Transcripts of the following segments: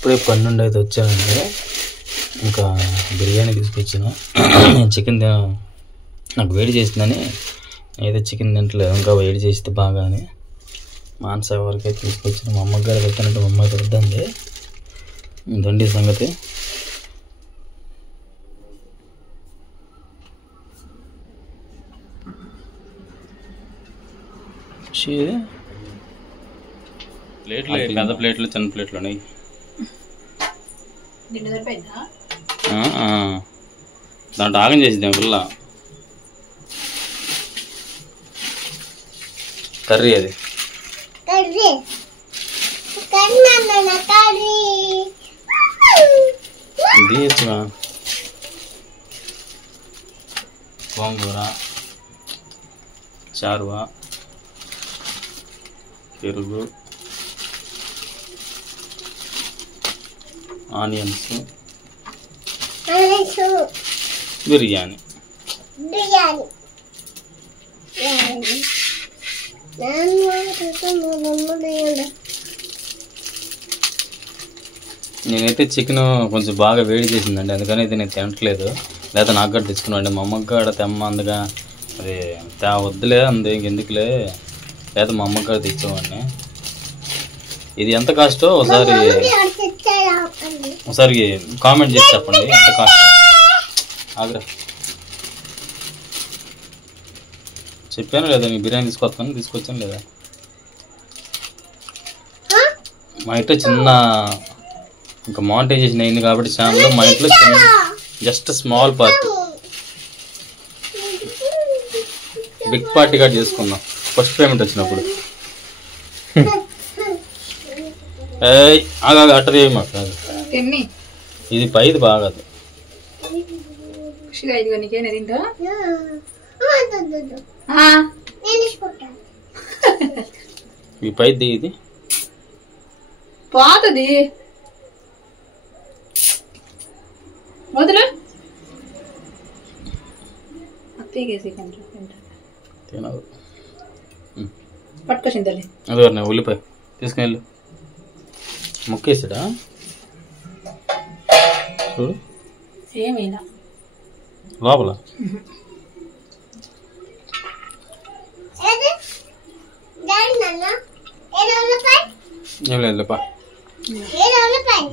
ఇప్పుడే 12 అయితే వచ్చానంటే ఇంకా బిర్యానీ తీసుకొచ్చాను. చికెన్ నాకు వేడి చేసిందని ఏదో చికెన్ తింటలేదు, ఇంకా వేడి చేస్తే బాగా అని మానస వరకు అయితే తీసుకొచ్చాను. మా అమ్మకి గారు పెట్టానంటే మా అమ్మ అయితే వద్దండి. ఇదండి సంగతి. ప్లేట్లు పెద్ద ప్లేట్లు చిన్న ప్లేట్లు ఉన్నాయి. దాంట్లో ఆగం చేసిద్దాం పిల్ల కర్రీ అది దీయచ్చుగా గోంగూర చారువా పెరుగు ఆనియన్స్ బిర్యానీ. నేనైతే చికెన్ కొంచెం బాగా వేడి చేసిందండి, అందుకని అయితే నేను తినట్లేదు. లేదా నాకు కూడా తెచ్చుకున్నాండి. మా అమ్మకి కూడా తెమ్మ అందుగా అది వద్దులే అంది, ఇంకెందుకులే లేదా మా అమ్మకి కూడా తెచ్చేవాడిని. ఇది ఎంత కాస్టో ఒకసారి కామెంట్ చేసి చెప్పండి ఎంత కాస్ట్. ఆగ్రా చెప్పాను లేదా నీకు బిర్యానీ తీసుకొచ్చాను లేదా. మా ఇంట్లో చిన్న ఇంకా మానిటైజేషన్ అయింది కాబట్టి ఛానల్లో మా ఇంట్లో చిన్న just small party, big party కూడా చేసుకున్నాం ఫస్ట్ పేమెంట్ వచ్చినప్పుడు. అట్టది మాకు ఇది పైది బాగా ఈ పైది ఇది పాతది వదులు పట్టుకొచ్చింది తల్లి. అదే ఉల్లిపాయ తీసుకుని వెళ్ళు. ముక్కేసాడా చూడు ఏమైనా లోపల ఏం లేదు లేపా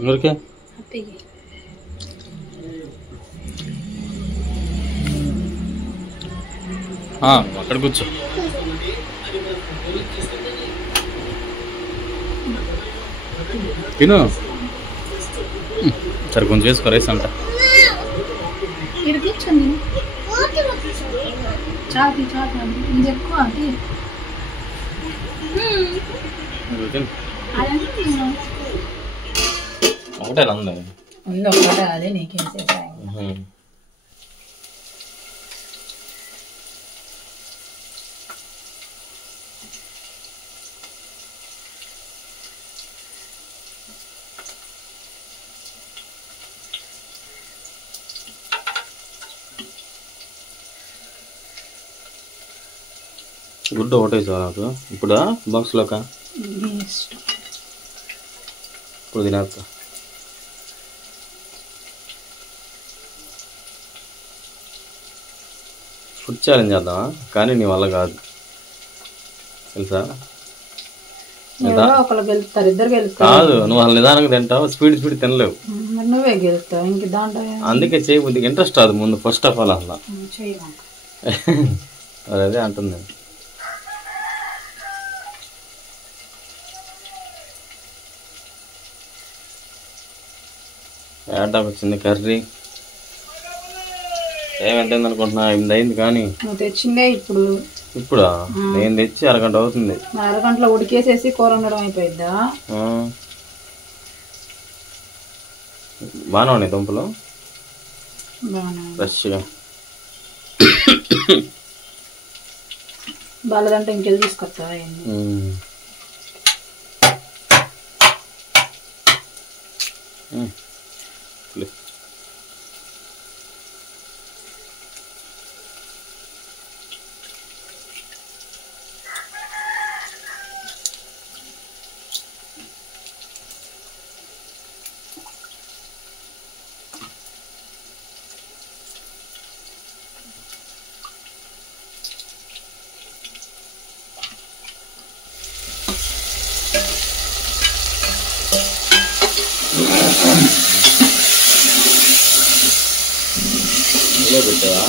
ఊరికే అక్కడ కూర్చో. తిను సరే కొంచెం చేసుకో రైస్ అంట. ఒకటే ఉంది ఒకటే అదే నీకేం గుడ్డు ఒకటే సార్ నాకు ఇప్పుడు బాక్స్లోకా ఇప్పుడు తినేస్తా. ఫుడ్ ఛాలెంజ్ చేద్దామా, కానీ నీ వల్ల కాదు తెలుసా. కాదు నువ్వు అసలు నిదానంగా తింటావు, స్పీడ్ తినలేవు. నువ్వే గెలుస్తావు ఇంక దాంట్లో. అందుకే చేయబుద్ది ఇంట్రెస్ట్ రాదు ముందు ఫస్ట్ ఆఫ్ ఆల్ అసలు. అదే అంటుంది. ఏటాకు వచ్చింది కర్రీ ఏమెంత అనుకుంటున్నా 8 అయింది. కానీ తెచ్చిందే ఇప్పుడా నేను తెచ్చి అరగంట అవుతుంది. అరగంటలో ఉడికేసేసి కూర వండడం అయిపోయిద్దా. బాగానే ఉన్నాయి దుంపలు ఫ్రెష్గా. బాలేదంటే ఇంకెళ్ళి తీసుకొస్తా. ఇలా పెట్టావా?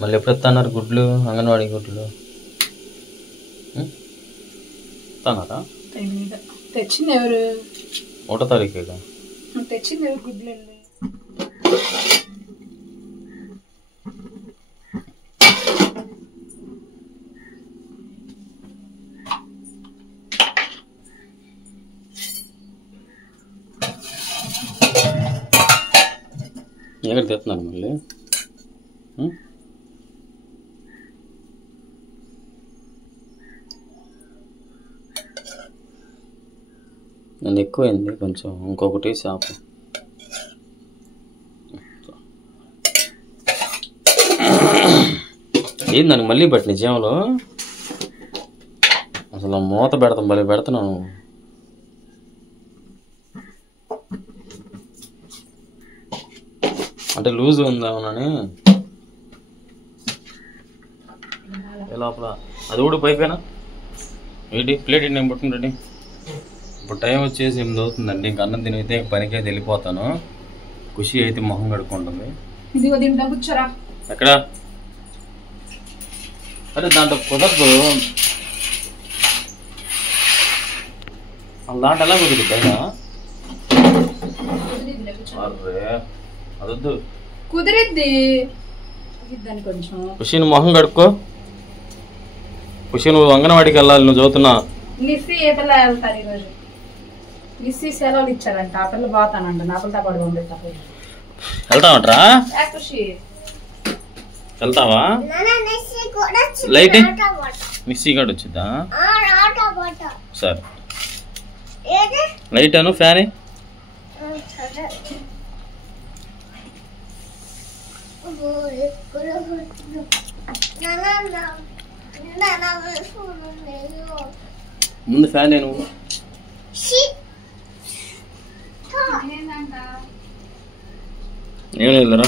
మళ్ళీ ఎప్పుడు ఎత్తన్నారు గుడ్లు? అంగన్వాడీ గుడ్లు ఎత్తన్నారా? తెచ్చింది ఎవరు? 1వ తారీఖుగా తెచ్చింది ఎవరు గుడ్లు? ఎక్కడ తెస్తున్నారు మళ్ళీ? నన్ను ఎక్కువైంది కొంచెం, ఇంకొకటి షాపు. ఏంది దానికి మళ్ళీ పట్టిన జీవంలో? అసలు మూత పెడతాం, భలే పెడుతున్నాను. అంటే లూజ్ ఉందామని లోపల అది కూడా పైపోయినా ఏంటి ప్లేట్ నేను పట్టుకుంటే. ఇప్పుడు టైం వచ్చేసి 8 అవుతుందండి. ఇంక అన్నం తినైతే పనికి అయితే వెళ్ళిపోతాను. ఖుషి అయితే మొహం కడుక్కుంటుంది. ఎక్కడ? అరే దాంట్లో కుదరదు, దాంట్లో ఎలా కుదిరి పైన? అరే అదొద్దు, కుదిరిద్ది. ఖుషి నువ్వు మొహం కడుక్కో. ఖుషి నువ్వు అంగన్వాడికి వెళ్ళాలి, నువ్వు చదువుతున్నా. నిస్సి ఏ పిల్ల వెళ్తారు ఈరోజు? నిస్సి సెలవులు ఇచ్చారంట, ఆ పిల్ల పోతానంట. నా పిల్లతో పాటు పంపిస్తా. వెళ్తావట్రా? వెళ్తావా? లైట్ మిక్సీ కూడా వచ్చిందా? సరే లైట్ అను ఫ్యాన్. ముందు ఫ్యాన్ నేను ఏం లేదురా.